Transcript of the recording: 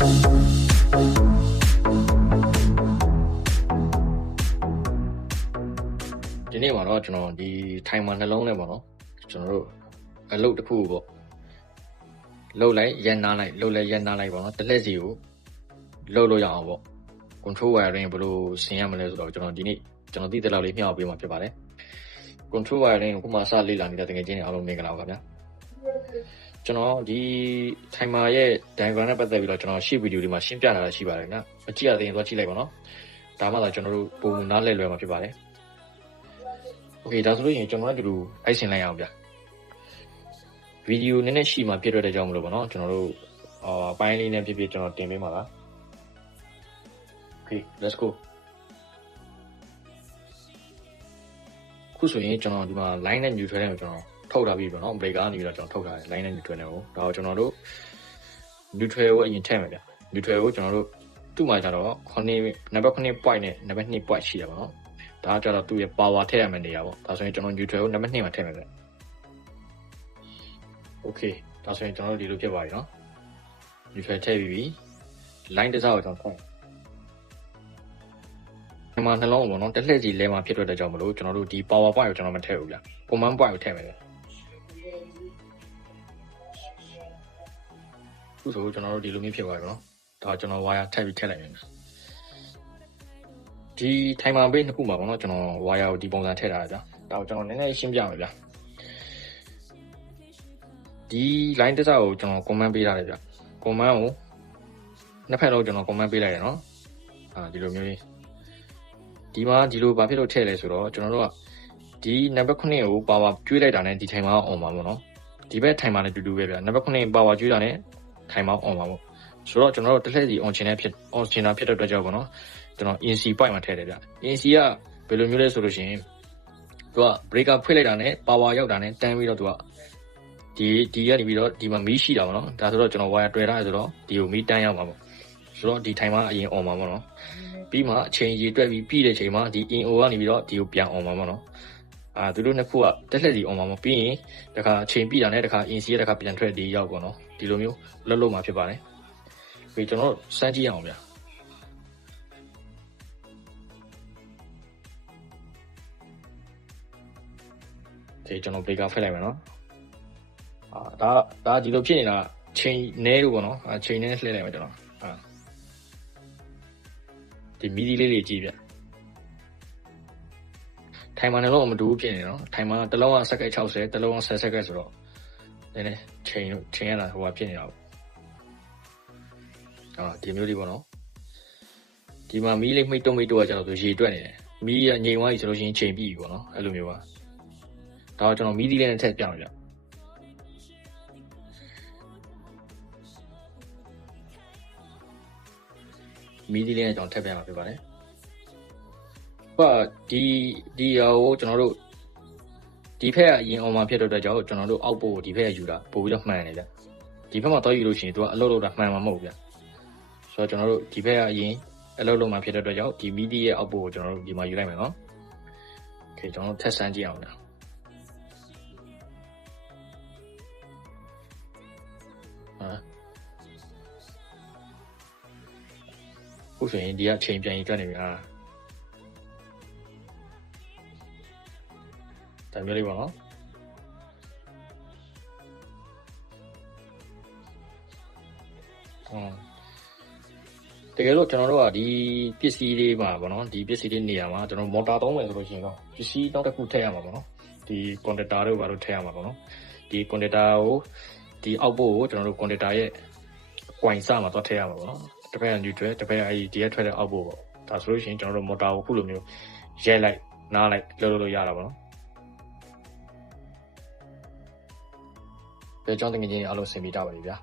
ဒီနေ့မှာတော့ကျွန်တော်ဒီထိုင်မှာနှလုံးနဲ့ပေါ့နော်ကျွန်တော်တို့အလုပ်တစ်ခုပေါ့လှုပ်လိုက်ရက်နားလိုက်လှုပ်လိုက်ရက်နားလိုက်ပေါ့နော်တစ်လက်စီကိုလှုပ်လို့ရအောင်ပေါ့ control wiring ဘယ်လိုဆင်ရမလဲဆိုတော့ကျွန်တော်ဒီနေ့ကျွန်တော်သိတဲ့လောက်လေးမျှဝေပေးမှာဖြစ်ပါတယ် control wiring ကိုခုမှစလေ့လာနေတဲ့တကယ်ချင်းတွေအားလုံးမင်္ဂလာပါဗျာကျွန်တော်ဒီထိုင်မာရဲ့ diagram နဲ့ပတ်သက်ပြီးတော့ကျွန်တော်ရှေ့ဗီဒီယိုလေးမှာရှင်းပြထားတာရှိပါတယ်ခင်ဗျာမကြည့်ရသေးရင်သွားကြည့်လိုက်ပါနော်ဒါမှသာကျွန်တော်တို့ပုံနားလည်လွယ်မှာဖြစ်ပါတယ်โอเคဒါဆိုလို့ရှိရင်ကျွန်တော်တို့အိုက်ဆင်လိုက်အောင်ဗျဗီဒီယိုနည်းနည်းရှိမှပြည့်တဲ့ကြောင်းမလို့ပေါ့နော်ကျွန်တော်တို့ပိုင်းလေးနဲ့ပြပြကျွန်တော်တင်ပေးမှာလား Okay let's go ခုဆိုရင်ကျွန်တော်ဒီမှာ line နဲ့ neutral နဲ့ကိုကျွန်တော်ထုတ်ထားပြီးပေါ့နော် break ကနေပြီးတော့ကျွန်တော်ထုတ်ထားတယ် line နဲ့ neutral နဲ့ကိုဒါကိုကျွန်တော်တို့ neutral ကိုအရင်ထည့်မယ်ဗျ neutral ကိုကျွန်တော်တို့သူ့မှာကျတော့9 number 9 point နဲ့ number 2 point ရှိတယ်ပေါ့နော်ဒါကြတော့သူ့ရဲ့ power ထည့်ရမယ့်နေရာပေါ့ဒါဆိုရင်ကျွန်တော် neutral ကို number 2မှာထည့်မယ်ဗျ okay ဒါဆိုရင်ကျွန်တော်တို့ဒီလိုဖြစ်ပါပြီနော် neutral ထည့်ပြီးပြီ line တစ်စားကိုကျွန်တော်ဒီမှာနှလုံးပေါ့နော်တစ်လှည့်စီလဲမှာဖြစ်တဲ့ကြောင့်မလို့ကျွန်တော်တို့ဒီ power point ကိုကျွန်တော်မထည့်ဘူးဗျ command point ကိုထည့်မယ်ဗျခုဆိုကျွန်တော်တို့ဒီလိုမျိုးဖြစ်သွားပြီနော်ဒါကျွန်တော် wire ထည့်ပြီးထည့်လိုက်မယ်ဒီ timer base နှစ်ခုမှာပေါ့နော်ကျွန်တော် wire ကိုဒီပုံစံထည့်ထားတာဗျဒါကိုကျွန်တော်နည်းနည်းရှင်းပြမယ်ဗျဒီ line တစ်စကိုကျွန်တော် command ပေးထားတယ်ဗျ command ကိုနှစ်ဖက်လုံးကျွန်တော် command ပေးလိုက်ရနော်ဒီလိုမျိုးလေးဒီမှာဒီလိုဘာဖြစ်လို့ထည့်လဲဆိုတော့ကျွန်တော်တို့ကဒီ number 9ကို power ကျွေးလိုက်တာနဲ့ဒီ timer on ပါပေါ့နော်ဒီဘက် timer နဲ့တူတူပဲဗျ number 9 power ကျွေးတာနဲ့ timer on ပါပေါ့ဆိုတော့ကျွန်တော်တို့တစ်လှည့်စီ on ချင်တဲ့ဖြစ် on ချင်တာဖြစ်တဲ့အတွက်ကြောင့်ပေါ့နော်ကျွန်တော် INC point မှာထည့်တယ်ဗျ INC ကဘယ်လိုမျိုးလဲဆိုလို့ရှိရင်သူက breaker ဖွင့်လိုက်တာနဲ့ power ရောက်တာနဲ့တန်းပြီးတော့သူကဒီကနေပြီးတော့ဒီမှာမီးရှိတာပေါ့နော်ဒါဆိုတော့ကျွန်တော် wire တွေ့ထားရဆိုတော့ဒီကိုမီးတန်းရောက်မှာပေါ့ဆိုတော့ဒီ timer အရင် on ပါပေါ့နော်ပြီးမှအချိန်ကြီးတွက်ပြီးပြည့်တဲ့ချိန်မှာဒီ INO ကနေပြီးတော့ဒီကိုပြန် on ပါပေါ့နော်သူတို့နှစ်ခုကတက်လှည့်စီ on ပါပေါ့ပြီးရင်တခါအချိန်ပြည့်တာနဲ့တခါ INC ရဲ့တခါပြန်ထွက်ဒီရောက်ပေါ့နော်ဒီလိုမျိုးလုံးမှာဖြစ်ပါတယ်ပြီးကျွန်တော်စမ်းကြည့်ရအောင်ဗျဒီကျွန်တော် breaker ဖက်လိုက်မယ်နော်ဒါဒီလိုဖြစ်နေတာချိန်နဲလို့ပေါ့နော်ချိန်နဲလှည့်လိုက်မယ်ကျွန်တော်ဒီမီဒီလေးကြည့်ဗျထိုင်မှာလည်းမတူဘူးဖြစ်နေနော်ထိုင်မှာတစ်လုံးကစက္ကန့်60တစ်လုံးက10စက္ကန့်ဆိုတော့နည်းနည်းချိန်ရတာဟိုကဖြစ်နေတာပေါ့ဒီမျိုးလေးပေါ့နော်ဒီမှာမီးလေးမှိတ်တုံးကကျတော့သူရေတွက်နေတယ်မီးကငြိမ်သွားပြီဆိုလို့ရှိရင်ချိန်ပြီးပြီပေါ့နော်အဲ့လိုမျိုးပါဒါတော့ကျွန်တော်မီးသီးလေးနဲ့ထည့်ပြမယ်ဗျမီးသီးလေးနဲ့ကျွန်တော်ထည့်ပြမှာဖြစ်ပါတယ်ဒီရောကျွန်တော်တို့ဒီဖက်ကအရင်အောင်မှာဖြစ်တဲ့အတွက်ကြောင့်ကျွန်တော်တို့အောက်ပို့ဒီဖက်ကယူတာပို့ပြီးတော့မှန်တယ်ဗျဒီဖက်မှာတော့ယူလို့ရှိရင်သူကအလုပ်လုပ်တာမှန်မှာမဟုတ်ဘူးဗျဆိုတော့ကျွန်တော်တို့ဒီဖက်ကအရင်အလုပ်လုပ်မှာဖြစ်တဲ့အတွက်ကြောင့်ဒီမီဒီရဲ့အောက်ပို့ကိုကျွန်တော်တို့ဒီမှာယူလိုက်မယ်နော်โอเคကျွန်တော်တို့ထပ်ဆန်းကြည့်အောင်ဗျခုဆိုရင်ဒီကချိန်ပြန်ရင်တွက်နေပြီဒါမျိုးလေးပေါ့နော်တကယ်လို့ကျွန်တော်တို့ကဒီပစ္စည်းလေးမှာပေါ့နော်ဒီပစ္စည်းလေးနေရာမှာကျွန်တော်မော်တာသုံးမယ်ဆိုလို့ရှိရင်တော့ပစ္စည်းနောက်တစ်ခုထည့်ရမှာပေါ့နော်ဒီ conductor တို့ဘာလို့ထည့်ရမှာပေါ့နော်ဒီ conductor ကိုဒီအောက်ပို့ကိုကျွန်တော်တို့ conductor ရဲ့ coin စမှာတော့ထည့်ရမှာပေါ့နော်တစ်ဖက်က neutral တစ်ဖက်ကဒီရဲ့ထွက်တဲ့အောက်ပို့ပေါ့ဒါဆိုလို့ရှိရင်ကျွန်တော်တို့မော်တာကိုခုလိုမျိုးရဲလိုက်နားလိုက်လှုပ်လို့ရတာပေါ့နော်ကြောင်းတကယ်ချင်းအားလုံးဆင်ပြေတာပါလေဗျာ